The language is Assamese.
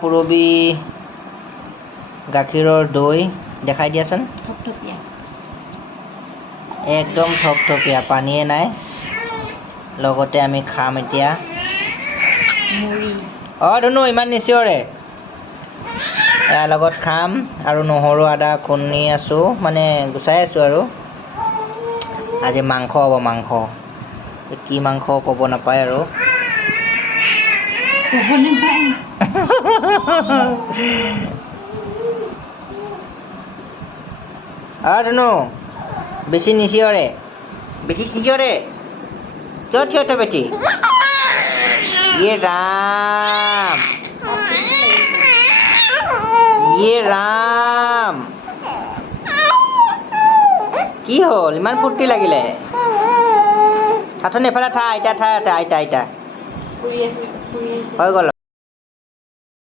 পুৰবী গাখীৰৰ দৈ দেখাই দিয়াচোন। থপথপীয়া একদম থপথপীয়া, পানীয়ে নাই। লগতে আমি খাম এতিয়া। মুড়ি ধুনু ইমান নিচিঞৰে। ইয়াৰ লগত খাম আৰু নহৰু আদা খুন্দি আছোঁ, মানে গুচাই আছোঁ আৰু। আজি মাংস হ'ব, মাংস। কি মাংস ক'ব নাপায় আৰু। ক'ব নাপায়। ধুনু বেছি নিচিঞৰে, বেছি চিঞৰে। কিয় থিয়তে বেটি? ৰাম, ৰাম, কি হ'ল ইমান ফূৰ্তি লাগিলে? থাচোন এইফালে থা, আইতা থা, আইতা ফুৰি আছে হৈ গ'ল।